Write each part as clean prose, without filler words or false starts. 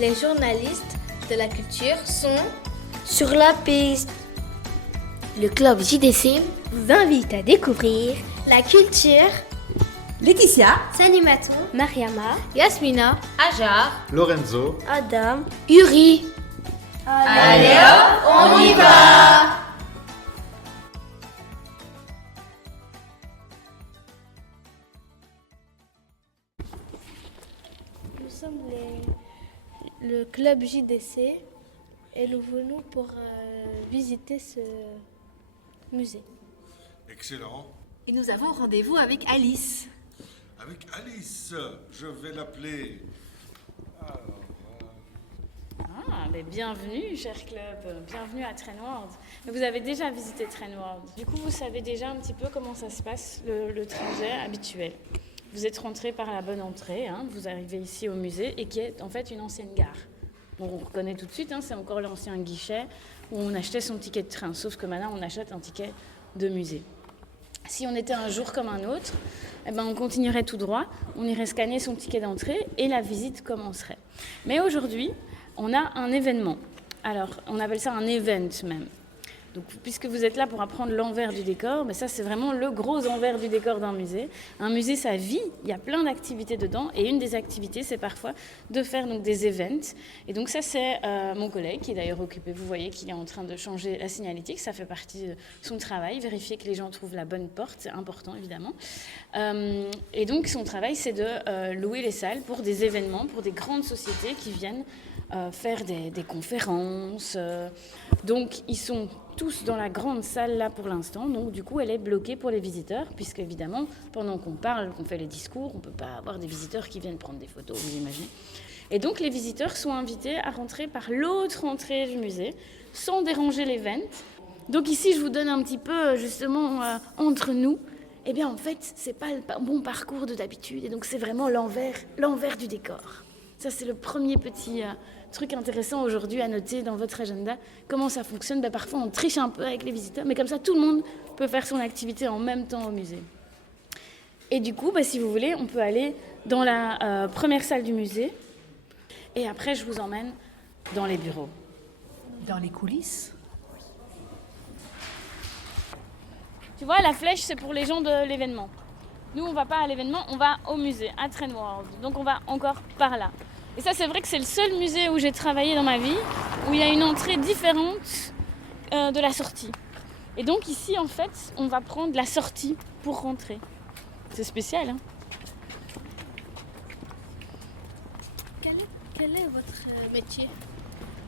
Les journalistes de la culture sont sur la piste. Le club JDC vous invite à découvrir la culture. Laetitia, Salimatou, Mariama, Yasmina, Ajar, Lorenzo, Adam, Uri. Allez hop, on y va! Nous sommes le club JDC et nous venons pour visiter ce musée. excellent. Et nous avons rendez-vous avec Alice. Avec Alice, je vais l'appeler. Bienvenue, cher club, bienvenue à Trainworld. Vous avez déjà visité Trainworld. Du coup, vous savez déjà un petit peu comment ça se passe, le trajet habituel. Vous êtes rentré par la bonne entrée, vous arrivez ici au musée et qui est en fait une ancienne gare. Donc, on reconnaît tout de suite, c'est encore l'ancien guichet où on achetait son ticket de train, sauf que maintenant on achète un ticket de musée. Si on était un jour comme un autre, on continuerait tout droit, on irait scanner son ticket d'entrée et la visite commencerait. Mais aujourd'hui, on a un événement. Alors, on appelle ça un event même. Donc, puisque vous êtes là pour apprendre l'envers du décor, ça c'est vraiment le gros envers du décor d'un musée. Un musée, ça vit, il y a plein d'activités dedans, et une des activités, c'est parfois de faire donc, des events. Et donc ça, c'est mon collègue qui est d'ailleurs occupé. Vous voyez qu'il est en train de changer la signalétique, ça fait partie de son travail, vérifier que les gens trouvent la bonne porte, c'est important évidemment. Et donc son travail, c'est de louer les salles pour des événements, pour des grandes sociétés qui viennent faire des conférences. Donc ils sont tous dans la grande salle là pour l'instant, donc du coup elle est bloquée pour les visiteurs, puisque évidemment pendant qu'on parle, qu'on fait les discours, on ne peut pas avoir des visiteurs qui viennent prendre des photos, vous imaginez. Et donc les visiteurs sont invités à rentrer par l'autre entrée du musée, sans déranger l'event. Donc ici je vous donne un petit peu justement entre nous, en fait c'est pas le bon parcours de d'habitude, et donc c'est vraiment l'envers du décor. Ça c'est le premier petit truc intéressant aujourd'hui à noter dans votre agenda. Comment ça fonctionne? Parfois on triche un peu avec les visiteurs, mais comme ça tout le monde peut faire son activité en même temps au musée. Et du coup, si vous voulez, on peut aller dans la première salle du musée, et après je vous emmène dans les bureaux. dans les coulisses. Tu vois, la flèche c'est pour les gens de l'événement. Nous on va pas à l'événement, on va au musée, à Trainworld. Donc on va encore par là. Et ça, c'est vrai que c'est le seul musée où j'ai travaillé dans ma vie où il y a une entrée différente de la sortie. Et donc ici, en fait, on va prendre la sortie pour rentrer. C'est spécial, hein? Quel est votre métier?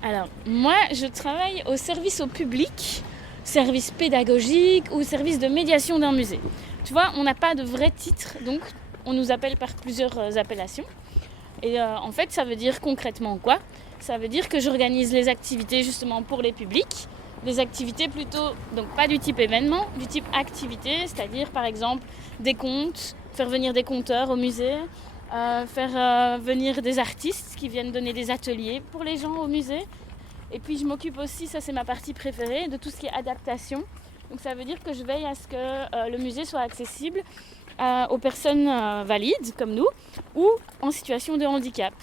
Alors, moi, je travaille au service au public, service pédagogique ou service de médiation d'un musée. Tu vois, on n'a pas de vrai titre, donc on nous appelle par plusieurs appellations. Et en fait, ça veut dire concrètement quoi? Ça veut dire que j'organise les activités justement pour les publics, des activités plutôt, donc pas du type événement, du type activité, c'est-à-dire par exemple des contes, faire venir des conteurs au musée, faire venir des artistes qui viennent donner des ateliers pour les gens au musée. Et puis je m'occupe aussi, ça c'est ma partie préférée, de tout ce qui est adaptation. Donc ça veut dire que je veille à ce que le musée soit accessible aux personnes valides comme nous ou en situation de handicap.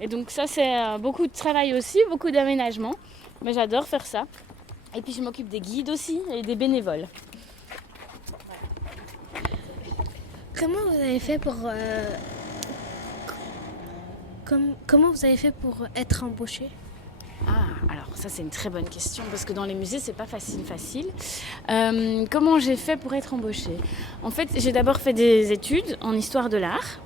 Et donc ça c'est beaucoup de travail aussi, beaucoup d'aménagement, mais j'adore faire ça. Et puis je m'occupe des guides aussi et des bénévoles. Comment vous avez fait comment vous avez fait pour être embauché? Alors ça c'est une très bonne question parce que dans les musées c'est pas facile. Comment j'ai fait pour être embauchée? En fait j'ai d'abord fait des études en histoire de l'art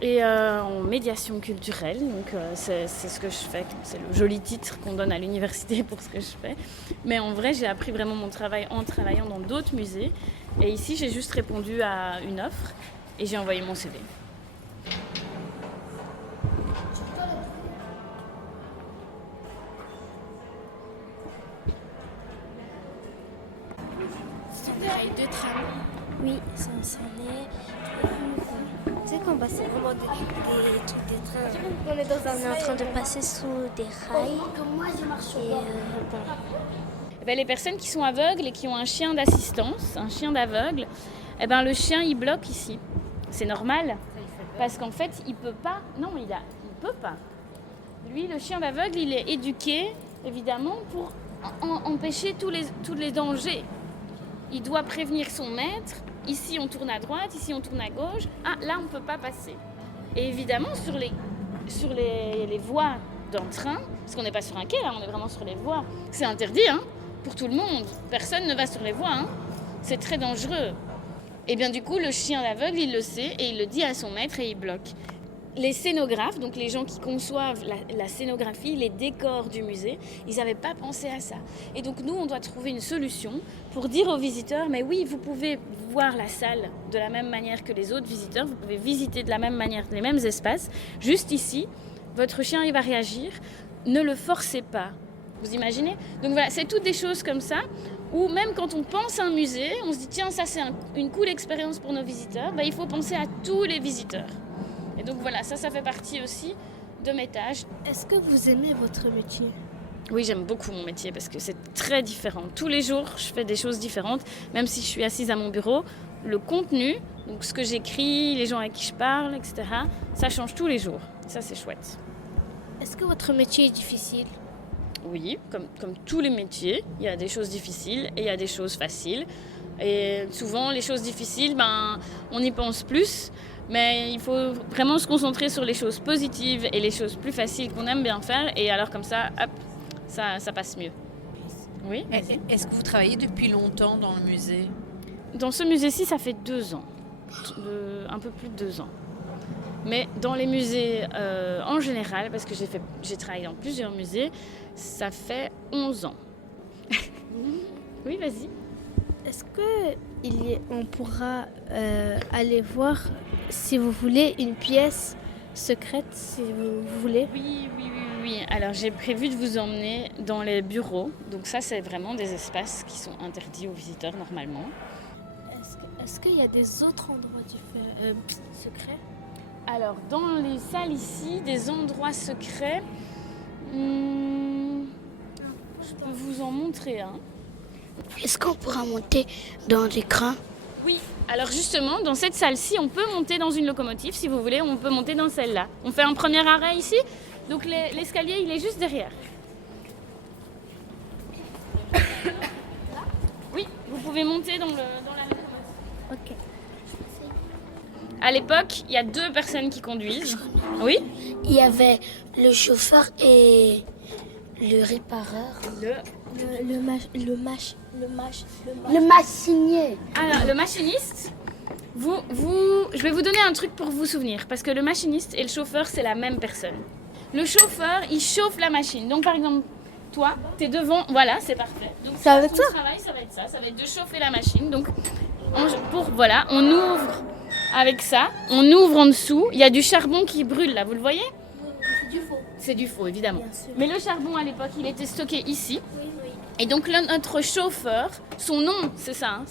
et en médiation culturelle, donc c'est ce que je fais, c'est le joli titre qu'on donne à l'université pour ce que je fais. Mais en vrai j'ai appris vraiment mon travail en travaillant dans d'autres musées et ici j'ai juste répondu à une offre et j'ai envoyé mon CV. Les deux trams. Oui, ça en est. Tu sais qu'on passe vraiment des trains. On est en train de passer sous des rails. Et Les personnes qui sont aveugles et qui ont un chien d'assistance, un chien d'aveugle, le chien il bloque ici. C'est normal parce qu'en fait il peut pas. Non, il peut pas. Lui, le chien d'aveugle, il est éduqué, évidemment, pour empêcher tous les dangers. Il doit prévenir son maître. Ici, on tourne à droite, ici, on tourne à gauche. Ah, là, on ne peut pas passer. Et évidemment, sur les voies d'un train, parce qu'on n'est pas sur un quai, là, on est vraiment sur les voies. C'est interdit, hein, pour tout le monde. Personne ne va sur les voies, hein. C'est très dangereux. Et bien du coup, le chien d'aveugle, il le sait et il le dit à son maître et il bloque. Les scénographes, donc les gens qui conçoivent la scénographie, les décors du musée, ils n'avaient pas pensé à ça. Et donc nous, on doit trouver une solution pour dire aux visiteurs, mais oui, vous pouvez voir la salle de la même manière que les autres visiteurs, vous pouvez visiter de la même manière les mêmes espaces. Juste ici, votre chien, il va réagir. Ne le forcez pas. Vous imaginez? Donc voilà, c'est toutes des choses comme ça, où même quand on pense à un musée, on se dit, tiens, ça c'est une cool expérience pour nos visiteurs, il faut penser à tous les visiteurs. Et donc voilà, ça fait partie aussi de mes tâches. Est-ce que vous aimez votre métier? Oui, j'aime beaucoup mon métier parce que c'est très différent. Tous les jours, je fais des choses différentes, même si je suis assise à mon bureau. Le contenu, donc ce que j'écris, les gens avec qui je parle, etc., ça change tous les jours. Ça, c'est chouette. Est-ce que votre métier est difficile? Oui, comme tous les métiers, il y a des choses difficiles et il y a des choses faciles. Et souvent, les choses difficiles, on y pense plus. Mais il faut vraiment se concentrer sur les choses positives et les choses plus faciles qu'on aime bien faire. Et alors comme ça, hop, ça passe mieux. Oui. Est-ce que vous travaillez depuis longtemps dans le musée? Dans ce musée-ci, ça fait 2 ans. Un peu plus de 2 ans. Mais dans les musées en général, parce que j'ai travaillé dans plusieurs musées, ça fait 11 ans. Oui, vas-y. Est-ce qu'on pourra aller voir, si vous voulez, une pièce secrète, si vous voulez? Oui. Alors, j'ai prévu de vous emmener dans les bureaux. Donc ça, c'est vraiment des espaces qui sont interdits aux visiteurs normalement. Est-ce qu'il y a des autres endroits secrets? Alors, dans les salles ici, des endroits secrets, je peux vous en montrer un. Est-ce qu'on pourra monter dans l'écran? Oui, alors justement, dans cette salle-ci, on peut monter dans une locomotive, si vous voulez, on peut monter dans celle-là. On fait un premier arrêt ici, donc l'escalier, il est juste derrière. Oui, vous pouvez monter dans la locomotive. Ok. À l'époque, il y a 2 personnes qui conduisent. Oui. Il y avait le chauffeur et le répareur. Le machinier. Alors, le machiniste, je vais vous donner un truc pour vous souvenir, parce que le machiniste et le chauffeur, c'est la même personne. Le chauffeur, il chauffe la machine. Donc, par exemple, toi, tu es devant, voilà, c'est parfait. Donc, Ça va être ton ça? travail, ça va être ça. Ça va être de chauffer la machine. Donc, on ouvre avec ça. On ouvre en dessous. Il y a du charbon qui brûle, là, vous le voyez? C'est du faux. C'est du faux, évidemment. Bien sûr. Mais le charbon, à l'époque, il était stocké ici. Et donc notre chauffeur, son nom, c'est ça, hein,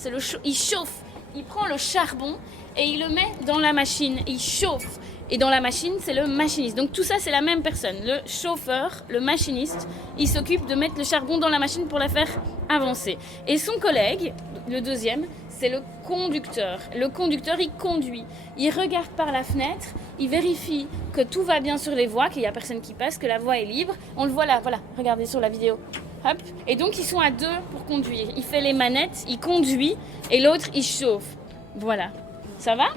il chauffe, il prend le charbon et il le met dans la machine, il chauffe. Et dans la machine, c'est le machiniste. Donc tout ça, c'est la même personne. Le chauffeur, le machiniste, il s'occupe de mettre le charbon dans la machine pour la faire avancer. Et son collègue, le deuxième, c'est le conducteur. Le conducteur, il conduit. Il regarde par la fenêtre, il vérifie que tout va bien sur les voies, qu'il n'y a personne qui passe, que la voie est libre. On le voit là, voilà, regardez sur la vidéo. Hop. Et donc, ils sont à 2 pour conduire. Il fait les manettes, il conduit, et l'autre, il chauffe. Voilà. Ça va?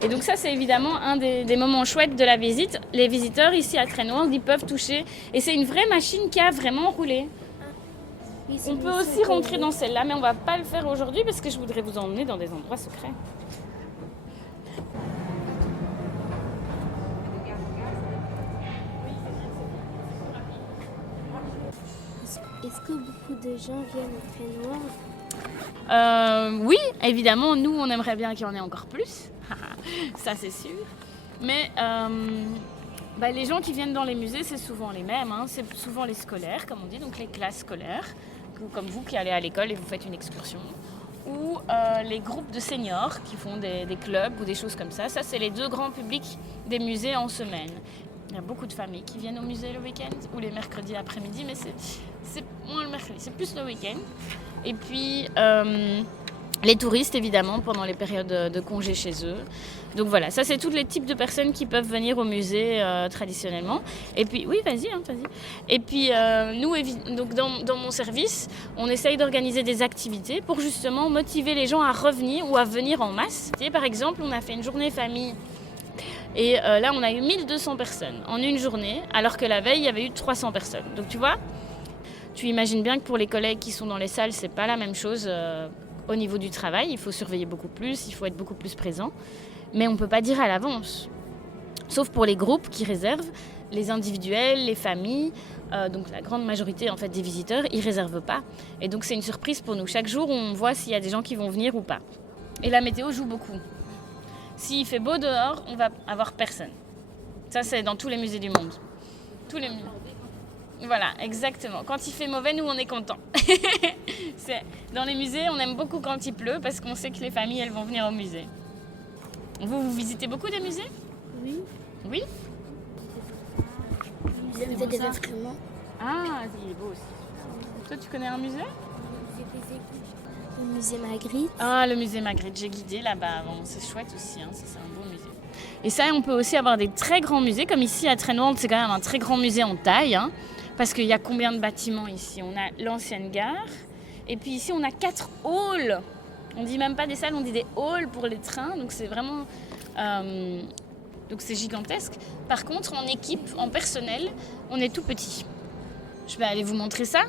Et donc ça, c'est évidemment un des moments chouettes de la visite. Les visiteurs ici à Traînouard, ils peuvent toucher. Et c'est une vraie machine qui a vraiment roulé. On peut aussi rentrer dans celle-là, mais on ne va pas le faire aujourd'hui parce que je voudrais vous emmener dans des endroits secrets. Est-ce que beaucoup de gens viennent au Traînouard? Oui, évidemment, nous, on aimerait bien qu'il y en ait encore plus. Ça, c'est sûr. Mais les gens qui viennent dans les musées, c'est souvent les mêmes. Hein. C'est souvent les scolaires, comme on dit, donc les classes scolaires, comme vous qui allez à l'école et vous faites une excursion. Ou les groupes de seniors qui font des clubs ou des choses comme ça. Ça, c'est les 2 grands publics des musées en semaine. Il y a beaucoup de familles qui viennent au musée le week-end ou les mercredis après-midi, mais c'est moins le mercredi, c'est plus le week-end. Et puis, Les touristes, évidemment, pendant les périodes de congés chez eux. Donc voilà, ça c'est tous les types de personnes qui peuvent venir au musée traditionnellement. Et puis, oui, vas-y. Et puis, nous, donc dans mon service, on essaye d'organiser des activités pour justement motiver les gens à revenir ou à venir en masse. Et par exemple, on a fait une journée famille. Et là, on a eu 1200 personnes en une journée, alors que la veille, il y avait eu 300 personnes. Donc tu vois, tu imagines bien que pour les collègues qui sont dans les salles, c'est pas la même chose. Au niveau du travail, il faut surveiller beaucoup plus, il faut être beaucoup plus présent. Mais on ne peut pas dire à l'avance. Sauf pour les groupes qui réservent, les individuels, les familles. Donc la grande majorité en fait, des visiteurs, ils ne réservent pas. Et donc c'est une surprise pour nous. Chaque jour, on voit s'il y a des gens qui vont venir ou pas. Et la météo joue beaucoup. S'il fait beau dehors, on va avoir personne. Ça, c'est dans tous les musées du monde. Tous les musées. Voilà, exactement. Quand il fait mauvais, nous, on est contents. Dans les musées, on aime beaucoup quand il pleut parce qu'on sait que les familles, elles vont venir au musée. Vous visitez beaucoup des musées ? Oui. Oui ? Vous avez des instruments. Ah, il est beau aussi. Toi, tu connais un musée ? Le musée Magritte. Ah, le musée Magritte, j'ai guidé là-bas avant. C'est chouette aussi, hein. Ça, c'est un beau musée. Et ça, on peut aussi avoir des très grands musées, comme ici à Trenwald, c'est quand même un très grand musée en taille, hein. Parce qu'il y a combien de bâtiments ici ? On a l'ancienne gare, et puis ici on a 4 halls. On dit même pas des salles, on dit des halls pour les trains, donc c'est vraiment... donc c'est gigantesque. Par contre, en équipe, en personnel, on est tout petit. Je vais aller vous montrer ça ?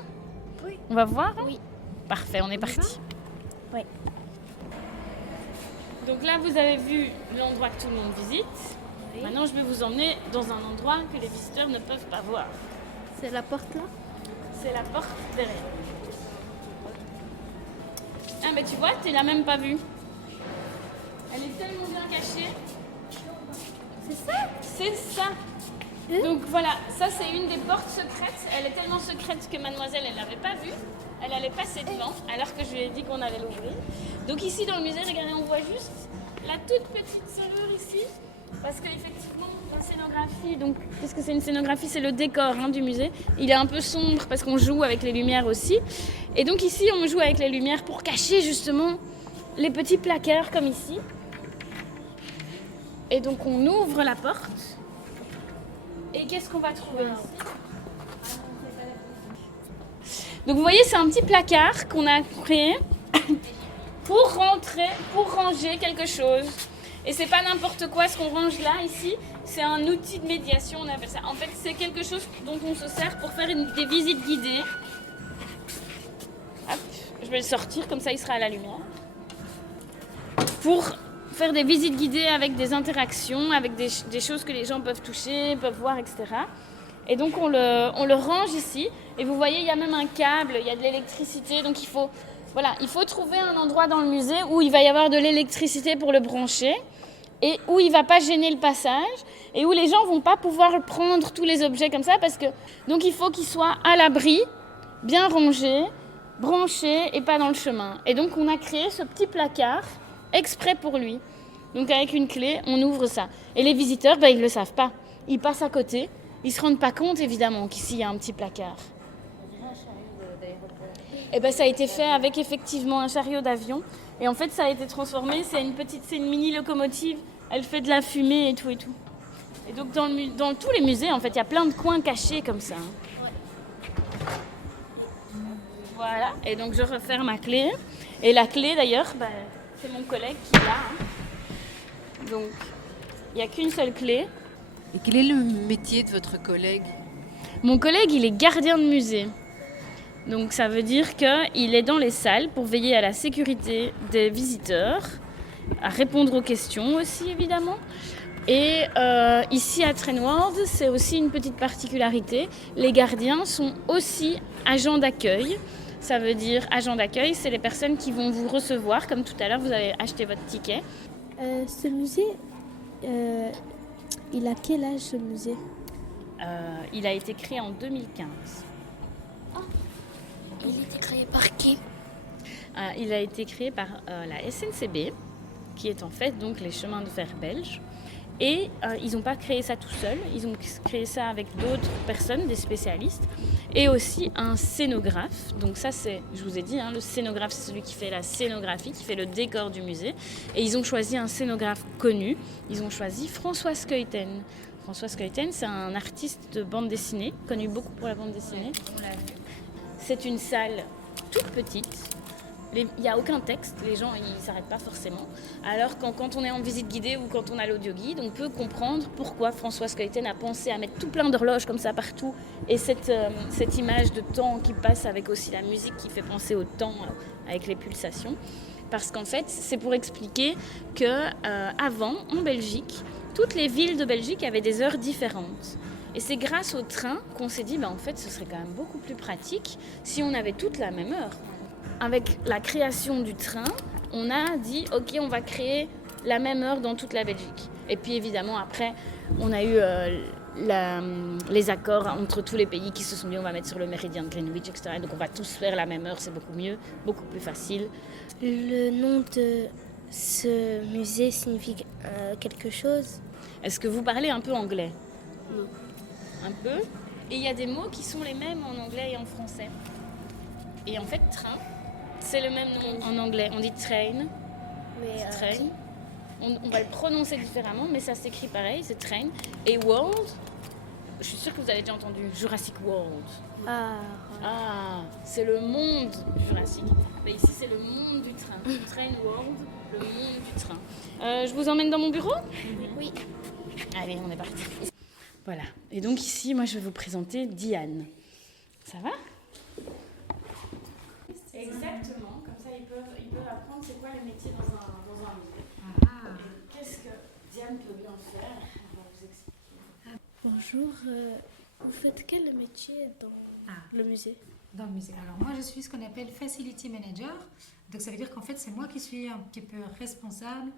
Oui. On va voir ? Oui. Parfait, on est parti. Oui. Donc là, vous avez vu l'endroit que tout le monde visite. Oui. Maintenant, je vais vous emmener dans un endroit que les visiteurs ne peuvent pas voir. C'est la porte là? C'est la porte derrière. Ah mais tu vois, tu l'as même pas vue. Elle est tellement bien cachée. C'est ça? C'est ça. Donc voilà, ça c'est une des portes secrètes. Elle est tellement secrète que mademoiselle, elle l'avait pas vue. Elle allait passer devant, alors que je lui ai dit qu'on allait l'ouvrir. Donc ici dans le musée, regardez, on voit juste la toute petite serrure ici. Parce qu'effectivement, la scénographie, donc, puisque c'est une scénographie, c'est le décor du musée. Il est un peu sombre parce qu'on joue avec les lumières aussi. Et donc ici, on joue avec les lumières pour cacher justement les petits placards comme ici. Et donc on ouvre la porte. Et qu'est-ce qu'on va trouver ici? Donc vous voyez, c'est un petit placard qu'on a créé pour ranger quelque chose. Et c'est pas n'importe quoi ce qu'on range là, ici. C'est un outil de médiation, on appelle ça. En fait, c'est quelque chose dont on se sert pour faire des visites guidées. Hop, je vais le sortir, comme ça il sera à la lumière. Pour faire des visites guidées avec des interactions, avec des choses que les gens peuvent toucher, peuvent voir, etc. Et donc on le range ici. Et vous voyez, il y a même un câble, il y a de l'électricité. Donc il faut trouver un endroit dans le musée où il va y avoir de l'électricité pour le brancher et où il ne va pas gêner le passage et où les gens ne vont pas pouvoir prendre tous les objets comme ça parce que donc il faut qu'il soit à l'abri, bien rangé, branché et pas dans le chemin. Et donc on a créé ce petit placard exprès pour lui. Donc avec une clé, on ouvre ça. Et les visiteurs, ils ne le savent pas. Ils passent à côté. Ils ne se rendent pas compte évidemment qu'ici il y a un petit placard. Et ça a été fait avec effectivement un chariot d'avion. Et en fait, ça a été transformé. C'est une mini locomotive. Elle fait de la fumée et tout et tout. Et donc dans tous les musées, en fait, il y a plein de coins cachés comme ça. Voilà. Et donc je referme ma clé. Et la clé d'ailleurs, c'est mon collègue qui l'a. Donc il n'y a qu'une seule clé. Et quel est le métier de votre collègue? Mon collègue, il est gardien de musée. Donc ça veut dire qu'il est dans les salles pour veiller à la sécurité des visiteurs, à répondre aux questions aussi évidemment. Et ici à Trenwald, c'est aussi une petite particularité. Les gardiens sont aussi agents d'accueil. Ça veut dire agents d'accueil, c'est les personnes qui vont vous recevoir. Comme tout à l'heure, vous avez acheté votre ticket. Ce musée, il a quel âge ce musée? Il a été créé en 2015. Il a été créé par qui? Il a été créé par la SNCB, qui est en fait donc les chemins de fer belges. Et ils n'ont pas créé ça tout seuls, ils ont créé ça avec d'autres personnes, des spécialistes, et aussi un scénographe. Donc ça, c'est, je vous ai dit, le scénographe, c'est celui qui fait la scénographie, qui fait le décor du musée. Et ils ont choisi un scénographe connu, ils ont choisi François Scheuten. François Scheuten, c'est un artiste de bande dessinée, connu beaucoup pour la bande dessinée. C'est une salle toute petite. Il n'y a aucun texte, les gens ils ne s'arrêtent pas forcément. Alors quand on est en visite guidée ou quand on a l'audio guide, on peut comprendre pourquoi François Scheuten a pensé à mettre tout plein d'horloges comme ça partout. Et cette image de temps qui passe avec aussi la musique qui fait penser au temps avec les pulsations. Parce qu'en fait, c'est pour expliquer qu'avant, en Belgique, toutes les villes de Belgique avaient des heures différentes. Et c'est grâce au train qu'on s'est dit, en fait, ce serait quand même beaucoup plus pratique si on avait toutes la même heure. Avec la création du train, on a dit « Ok, on va créer la même heure dans toute la Belgique ». Et puis évidemment, après, on a eu les accords entre tous les pays qui se sont dit « On va mettre sur le méridien de Greenwich, etc. » Donc on va tous faire la même heure, c'est beaucoup mieux, beaucoup plus facile. Le nom de ce musée signifie quelque chose? Est-ce que vous parlez un peu anglais? Non. Un peu. Et il y a des mots qui sont les mêmes en anglais et en français. Et en fait, train, c'est le même nom en anglais. On dit train. Mais train. On va le prononcer différemment, mais ça s'écrit pareil, c'est train. Et world, je suis sûre que vous avez déjà entendu Jurassic World. Ah, c'est le monde jurassique. Mais ici, c'est le monde du train. Train world, le monde du train. Je vous emmène dans mon bureau? Oui. Allez, on est parti. Voilà. Et donc ici, moi, je vais vous présenter Diane. Ça va? Exactement. Comme ça, ils peuvent apprendre c'est quoi le métier dans un musée. Qu'est-ce que Diane peut bien faire? On va vous expliquer. Bonjour, vous faites quel métier dans le musée? Dans le musée. Alors moi je suis ce qu'on appelle Facility Manager. Donc ça veut dire qu'en fait c'est moi qui suis un petit peu responsable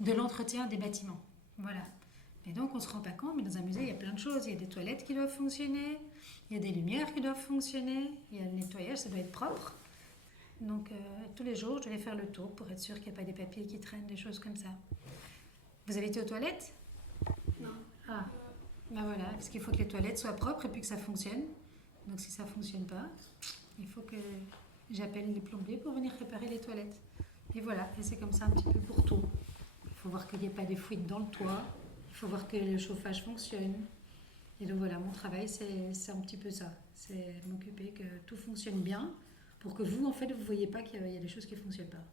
de l'entretien des bâtiments. Voilà. Et donc on ne se rend pas compte, mais dans un musée il y a plein de choses. Il y a des toilettes qui doivent fonctionner, il y a des lumières qui doivent fonctionner, il y a le nettoyage, ça doit être propre. Donc tous les jours je vais faire le tour pour être sûr qu'il n'y a pas des papiers qui traînent, des choses comme ça. Vous avez été aux toilettes? Non. Ah, ben voilà, parce qu'il faut que les toilettes soient propres et puis que ça fonctionne. Donc si ça ne fonctionne pas, il faut que j'appelle les plombiers pour venir réparer les toilettes. Et voilà, et c'est comme ça un petit peu pour tout. Il faut voir qu'il n'y ait pas de fuite dans le toit, il faut voir que le chauffage fonctionne. Et donc voilà, mon travail c'est un petit peu ça. C'est m'occuper que tout fonctionne bien pour que vous, en fait, vous ne voyez pas qu'il y a des choses qui ne fonctionnent pas.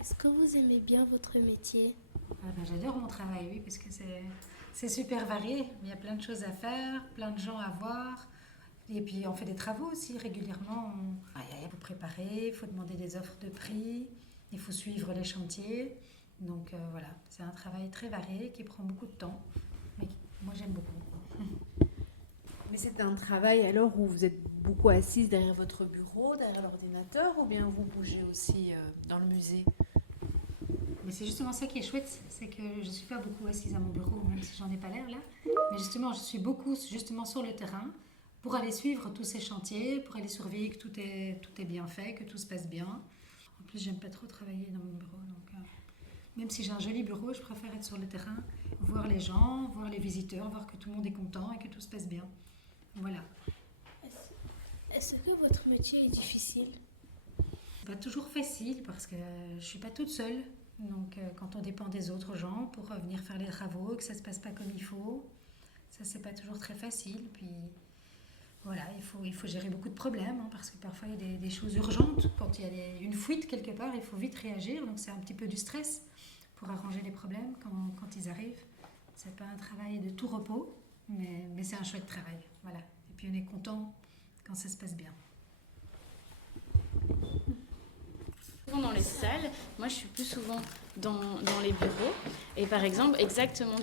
Est-ce que vous aimez bien votre métier? J'adore mon travail, oui, parce que c'est super varié. Il y a plein de choses à faire, plein de gens à voir. Et puis on fait des travaux aussi régulièrement. Il faut préparer, il faut demander des offres de prix, il faut suivre les chantiers. Donc voilà, c'est un travail très varié qui prend beaucoup de temps, mais moi j'aime beaucoup. Mais c'est un travail alors où vous êtes beaucoup assise derrière votre bureau, derrière l'ordinateur, ou bien vous bougez aussi dans le musée? Mais c'est justement ça qui est chouette, c'est que je ne suis pas beaucoup assise à mon bureau, même si j'en ai pas l'air là. Mais justement, je suis beaucoup justement sur le terrain pour aller suivre tous ces chantiers, pour aller surveiller que tout est bien fait, que tout se passe bien. En plus, j'aime pas trop travailler dans mon bureau, donc même si j'ai un joli bureau, je préfère être sur le terrain, voir les gens, voir les visiteurs, voir que tout le monde est content et que tout se passe bien. Voilà. Est-ce que votre métier est difficile? Pas toujours facile parce que je suis pas toute seule. Donc quand on dépend des autres gens pour venir faire les travaux et que ça se passe pas comme il faut, ça c'est pas toujours très facile. Puis voilà, il faut gérer beaucoup de problèmes parce que parfois il y a des choses urgentes. Quand il y a une fuite quelque part, il faut vite réagir. Donc c'est un petit peu du stress pour arranger les problèmes quand ils arrivent. C'est pas un travail de tout repos, mais c'est un chouette travail. Voilà. Et puis on est content quand ça se passe bien. Dans les salles, moi je suis plus souvent dans les bureaux. Et par exemple, exactement,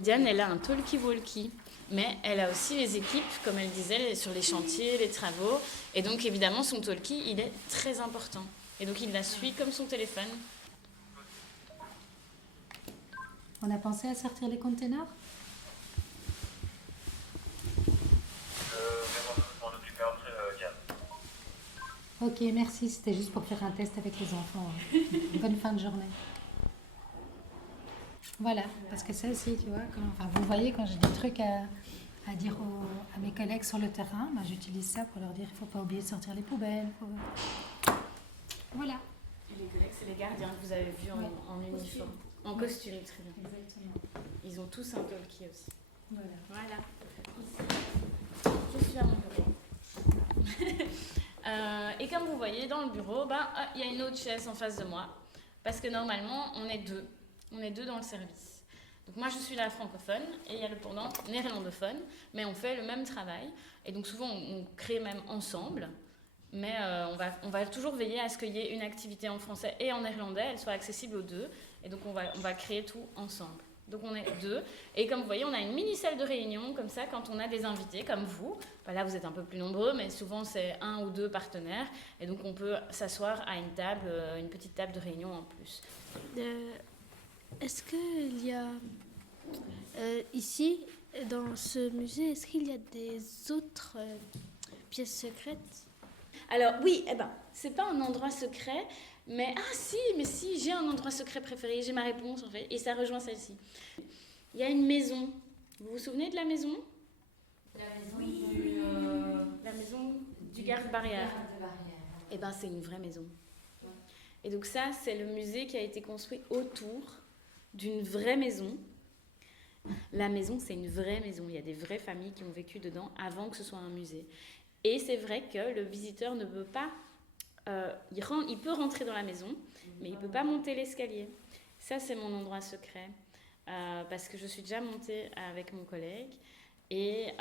Diane, elle a un talkie-walkie. Mais elle a aussi les équipes, comme elle disait, sur les chantiers, les travaux. Et donc évidemment, son talkie, il est très important. Et donc il la suit comme son téléphone. On a pensé à sortir les containers? Je vais m'en occuper après, Diane. Ok, merci. C'était juste pour faire un test avec les enfants. Bonne fin de journée. Voilà, parce que ça aussi, tu vois, vous voyez, quand j'ai des trucs à dire à mes collègues sur le terrain, j'utilise ça pour leur dire qu'il ne faut pas oublier de sortir les poubelles. Voilà. Et les collègues, c'est les gardiens que vous avez vus en uniforme, en costume, très bien. Exactement. Ils ont tous un talkie aussi. Voilà. Je suis à mon bureau. Et comme vous voyez, dans le bureau, il y a une autre chaise en face de moi. Parce que normalement, on est deux. On est deux dans le service. Donc moi, je suis la francophone et il y a le pendant néerlandophone. Mais on fait le même travail. Et donc souvent, on crée même ensemble. Mais on va toujours veiller à ce qu'il y ait une activité en français et en néerlandais, elle soit accessible aux deux. Et donc on va créer tout ensemble. Donc on est deux. Et comme vous voyez, on a une mini-salle de réunion, comme ça, quand on a des invités, comme vous. Là, vous êtes un peu plus nombreux, mais souvent, c'est 1 ou 2 partenaires. Et donc, on peut s'asseoir à une table, une petite table de réunion en plus. Est-ce qu'il y a, ici, dans ce musée, est-ce qu'il y a des autres pièces secrètes? Alors, oui, c'est pas un endroit secret, mais si, j'ai un endroit secret préféré, j'ai ma réponse en fait, et ça rejoint celle-ci. Il y a une maison. Vous vous souvenez de la maison? La maison du garde-barrière. C'est une vraie maison. Et donc ça, c'est le musée qui a été construit autour d'une vraie maison. La maison, c'est une vraie maison. Il y a des vraies familles qui ont vécu dedans avant que ce soit un musée. Et c'est vrai que le visiteur ne peut pas... il peut rentrer dans la maison, mais il ne peut pas monter l'escalier. Ça, c'est mon endroit secret. Parce que je suis déjà montée avec mon collègue. Et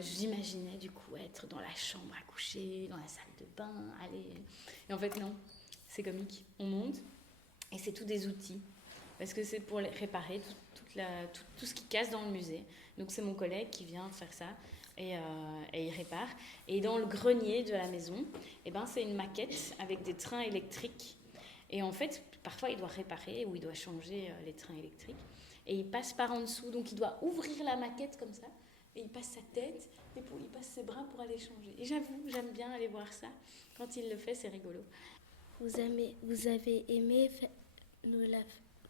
j'imaginais du coup être dans la chambre à coucher, dans la salle de bain, Et en fait, non. C'est comique. On monte et c'est tous des outils. Parce que c'est pour réparer tout ce qui casse dans le musée. Donc, c'est mon collègue qui vient faire ça. Et il répare. Et dans le grenier de la maison, c'est une maquette avec des trains électriques. Et en fait, parfois, il doit réparer ou il doit changer les trains électriques. Et il passe par en dessous. Donc, il doit ouvrir la maquette comme ça. Et il passe sa tête et il passe ses bras pour aller changer. Et j'avoue, j'aime bien aller voir ça. Quand il le fait, c'est rigolo. Vous avez aimé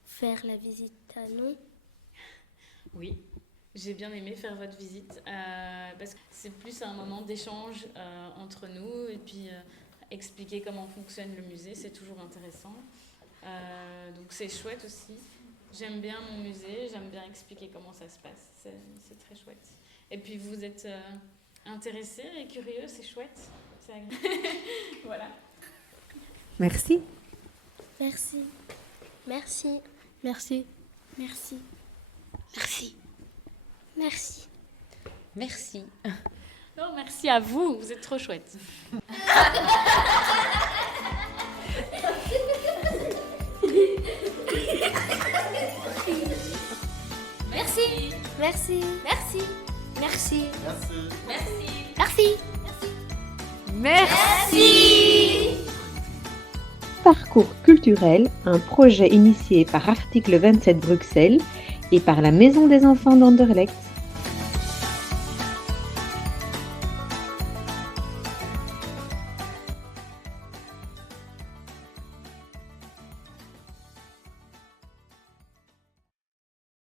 faire la visite à nous? Oui. J'ai bien aimé faire votre visite parce que c'est plus un moment d'échange entre nous et puis expliquer comment fonctionne le musée, c'est toujours intéressant. Donc c'est chouette aussi. J'aime bien mon musée, j'aime bien expliquer comment ça se passe, c'est très chouette. Et puis vous êtes intéressés et curieux, c'est chouette, c'est agréable. Voilà. Merci. Merci. Merci. Merci. Merci. Merci. Merci. Merci. Non, merci à vous, vous êtes trop chouette. Merci. Merci. Merci. Merci. Merci. Merci. Merci. Parcours culturel, un projet initié par Article 27 Bruxelles et par la Maison des enfants d'Anderlecht.